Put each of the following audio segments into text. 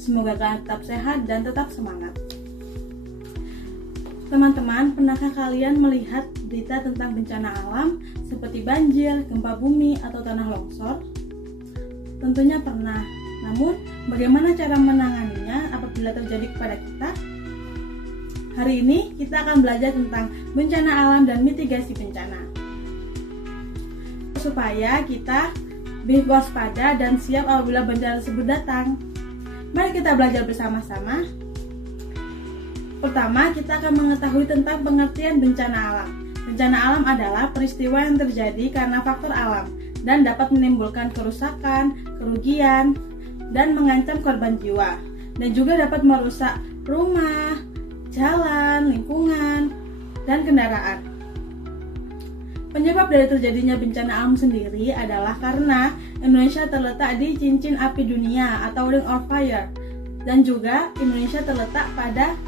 Semoga kalian tetap sehat dan tetap semangat. Teman-teman, pernahkah kalian melihat berita tentang bencana alam seperti banjir, gempa bumi, atau tanah longsor? Tentunya pernah. Namun, bagaimana cara menanganinya apabila terjadi kepada kita? Hari ini kita akan belajar tentang bencana alam dan mitigasi bencana, supaya kita lebih waspada dan siap apabila bencana tersebut datang. Mari kita belajar bersama-sama. Pertama, kita akan mengetahui tentang pengertian bencana alam. Bencana alam adalah peristiwa yang terjadi karena faktor alam dan dapat menimbulkan kerusakan, kerugian, dan mengancam korban jiwa, dan juga dapat merusak rumah, jalan, lingkungan, dan kendaraan. Penyebab dari terjadinya bencana alam sendiri adalah karena Indonesia terletak di cincin api dunia atau Ring of Fire, dan juga Indonesia terletak pada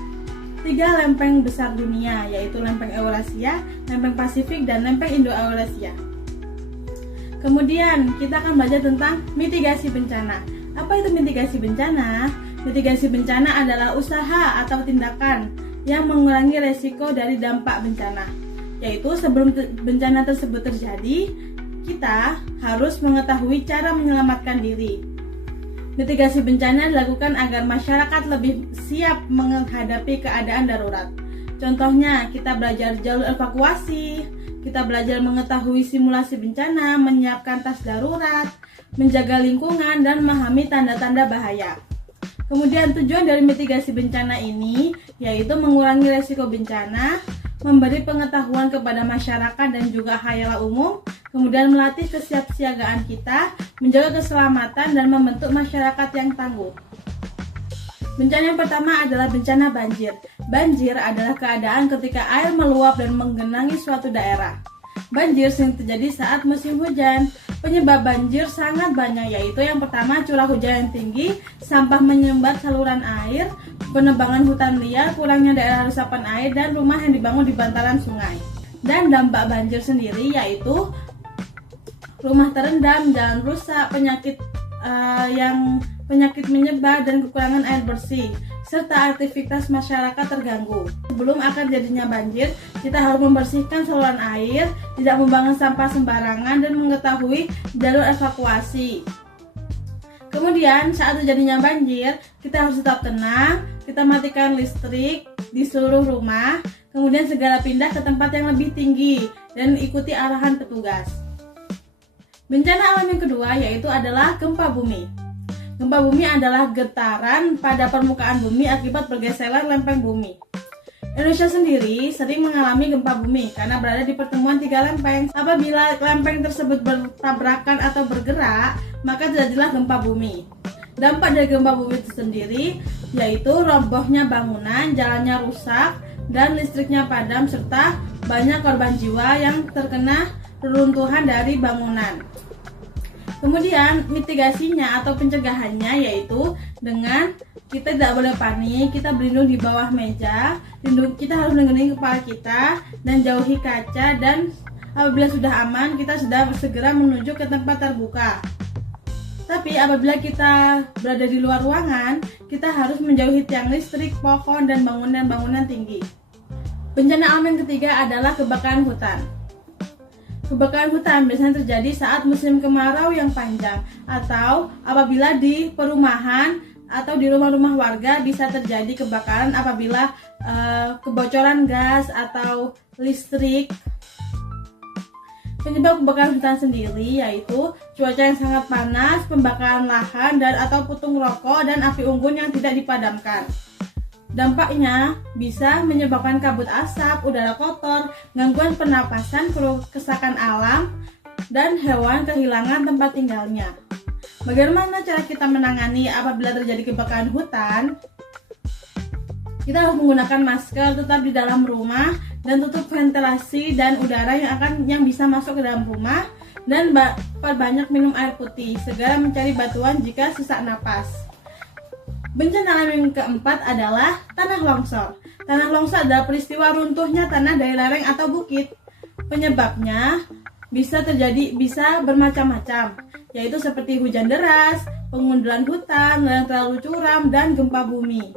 3 lempeng besar dunia, yaitu lempeng Eurasia, lempeng Pasifik, dan lempeng Indo-Eurasia. Kemudian kita akan belajar tentang mitigasi bencana. Apa itu mitigasi bencana? Mitigasi bencana adalah usaha atau tindakan yang mengurangi resiko dari dampak bencana, yaitu sebelum bencana tersebut terjadi, kita harus mengetahui cara menyelamatkan diri. Mitigasi bencana dilakukan agar masyarakat lebih siap menghadapi keadaan darurat. Contohnya, kita belajar jalur evakuasi, kita belajar mengetahui simulasi bencana, menyiapkan tas darurat, menjaga lingkungan, dan memahami tanda-tanda bahaya. Kemudian tujuan dari mitigasi bencana ini yaitu mengurangi resiko bencana, memberi pengetahuan kepada masyarakat dan juga khalayak umum, kemudian melatih kesiapsiagaan kita, menjaga keselamatan, dan membentuk masyarakat yang tangguh. Bencana yang pertama adalah bencana banjir. Banjir adalah keadaan ketika air meluap dan menggenangi suatu daerah. Banjir sering terjadi saat musim hujan. Penyebab banjir sangat banyak, yaitu yang pertama curah hujan yang tinggi, sampah menyumbat saluran air, penebangan hutan liar, kurangnya daerah resapan air, dan rumah yang dibangun di bantaran sungai. Dan dampak banjir sendiri yaitu rumah terendam, jalan rusak, penyakit menyebar, dan kekurangan air bersih, serta aktivitas masyarakat terganggu. Sebelum akan jadinya banjir, kita harus membersihkan saluran air, tidak membuang sampah sembarangan, dan mengetahui jalur evakuasi. Kemudian saat terjadinya banjir, kita harus tetap tenang, kita matikan listrik di seluruh rumah, kemudian segera pindah ke tempat yang lebih tinggi, dan ikuti arahan petugas. Bencana alam yang kedua yaitu adalah gempa bumi. Gempa bumi adalah getaran pada permukaan bumi akibat pergeseran lempeng bumi. Indonesia sendiri sering mengalami gempa bumi karena berada di pertemuan 3 lempeng. Apabila lempeng tersebut bertabrakan atau bergerak, maka terjadilah gempa bumi. Dampak dari gempa bumi itu sendiri yaitu robohnya bangunan, jalannya rusak, dan listriknya padam, serta banyak korban jiwa yang terkena reruntuhan dari bangunan. Kemudian mitigasinya atau pencegahannya yaitu dengan kita tidak boleh panik, kita berlindung di bawah meja, kita harus melindungi kepala kita dan jauhi kaca, dan apabila sudah aman kita sudah segera menuju ke tempat terbuka. Tapi apabila kita berada di luar ruangan, kita harus menjauhi tiang listrik, pohon, dan bangunan-bangunan tinggi. Bencana alam yang ketiga adalah kebakaran hutan. Kebakaran hutan biasanya terjadi saat musim kemarau yang panjang, atau apabila di perumahan atau di rumah-rumah warga bisa terjadi kebakaran apabila kebocoran gas atau listrik. Penyebab kebakaran hutan sendiri yaitu cuaca yang sangat panas, pembakaran lahan, dan atau putung rokok dan api unggun yang tidak dipadamkan. Dampaknya bisa menyebabkan kabut asap, udara kotor, gangguan pernapasan, kerusakan alam, dan hewan kehilangan tempat tinggalnya. Bagaimana cara kita menangani apabila terjadi kebakaran hutan? Kita harus menggunakan masker, tetap di dalam rumah, dan tutup ventilasi dan udara yang bisa masuk ke dalam rumah, dan perbanyak minum air putih. Segera mencari bantuan jika sesak napas. Bencana alam yang keempat adalah tanah longsor. Tanah longsor adalah peristiwa runtuhnya tanah dari lereng atau bukit. Penyebabnya bisa bermacam-macam, yaitu seperti hujan deras, pengunduran hutan yang terlalu curam, dan gempa bumi.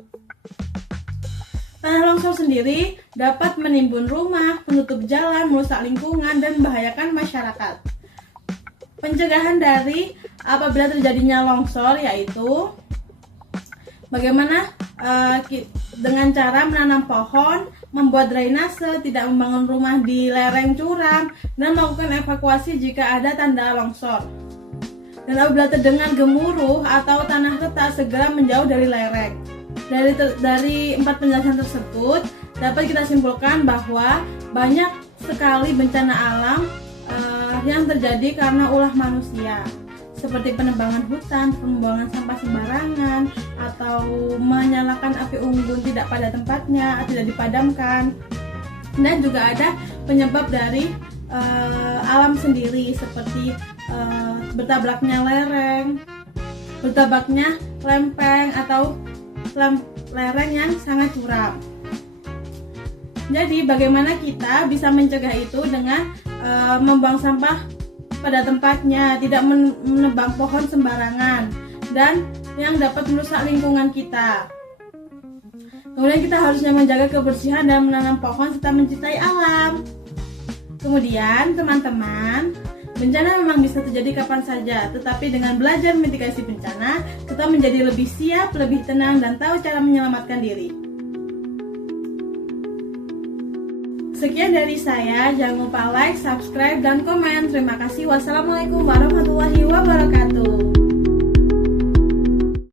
Tanah longsor sendiri dapat menimbun rumah, menutup jalan, merusak lingkungan, dan membahayakan masyarakat. Pencegahan dari apabila terjadinya longsor yaitu bagaimana dengan cara menanam pohon, membuat drainase, tidak membangun rumah di lereng curam, dan melakukan evakuasi jika ada tanda longsor. Dan apabila terdengar gemuruh atau tanah retak, segera menjauh dari lereng. Dari 4 penjelasan tersebut dapat kita simpulkan bahwa banyak sekali bencana alam yang terjadi karena ulah manusia, seperti penebangan hutan, pembuangan sampah sembarangan, atau menyalakan api unggun tidak pada tempatnya, tidak dipadamkan. Dan juga ada penyebab dari alam sendiri, seperti bertabraknya lereng, bertabraknya lempeng, atau lereng yang sangat curam. Jadi bagaimana kita bisa mencegah itu dengan membuang sampah pada tempatnya, tidak menebang pohon sembarangan, dan yang dapat merusak lingkungan kita. Kemudian kita harusnya menjaga kebersihan dan menanam pohon serta mencintai alam. Kemudian teman-teman, bencana memang bisa terjadi kapan saja, tetapi dengan belajar mitigasi bencana, kita menjadi lebih siap, lebih tenang, dan tahu cara menyelamatkan diri. Sekian dari saya, jangan lupa like, subscribe, dan komen. Terima kasih. Wassalamualaikum warahmatullahi wabarakatuh.